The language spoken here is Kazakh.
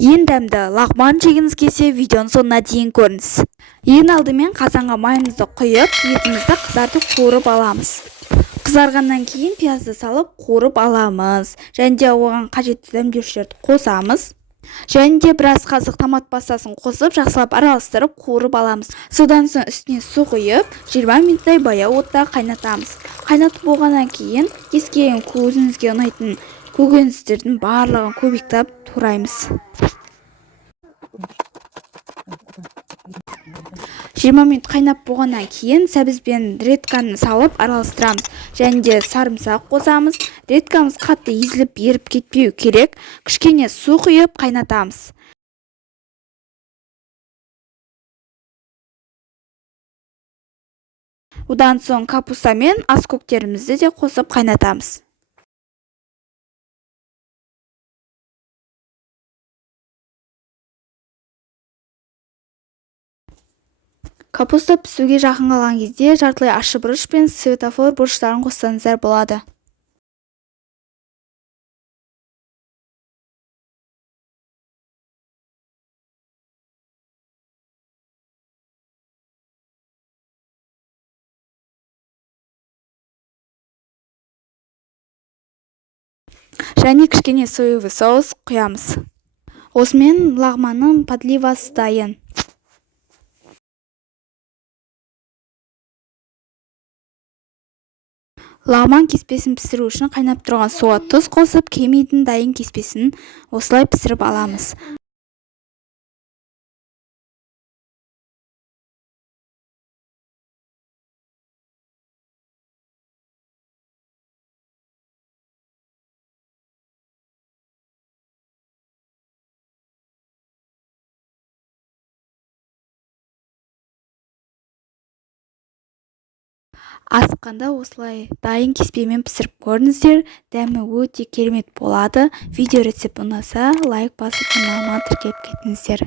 Ең дәмді лағман жегіңіз келсе, видеоның соңына дейін көріңіз. Ең алдымен қазанға майымызды құйып, етімізді қызартып қуырып аламыз. Қызарғаннан кейін пиязды салып қуырып аламыз. Және де оған қажетті дәмдеушілерді қосамыз. Және де біраз қасық томат пастасын қосып, жақсылап араластырып қуырып аламыз. Содан соң үстіне су құйып, 20 минуттай баяу отта қайнатамыз. Қайнатып болғаннан кейін кез келген көзіңізге ұнайтын көкөністердің барлығын көбіктеп тураймыз. 20 минут қайнап болғаннан кейін сәбіз бен редьканы салып араластырамыз. Және де сарымсақ қосамыз. Редькамыз қатты езіліп еріп кетпеу керек. Кішкене су құйып қайнатамыз. Одан соң капуста мен аскөктерімізді де қосып қайнатамыз. Капуста пісуге жақын қалған кезде жартылай ащы бұрыш пен светофор бұрыштарын қоссаңыздар болады. Және кішкене соевый соус құямыз. Осымен лағманның подливасы дайын. Лағман кеспесін пісіру үшін қайнап тұрған суға тұз қосып, кемидің дайын кеспесін осылай пісіріп аламыз. Асыққанда осылай дайын кеспемен пісіріп көріңіздер, дәмі өте керемет болады. Видео рецепт ұнаса, лайк басып, каналыма тіркеліп кетіңіздер.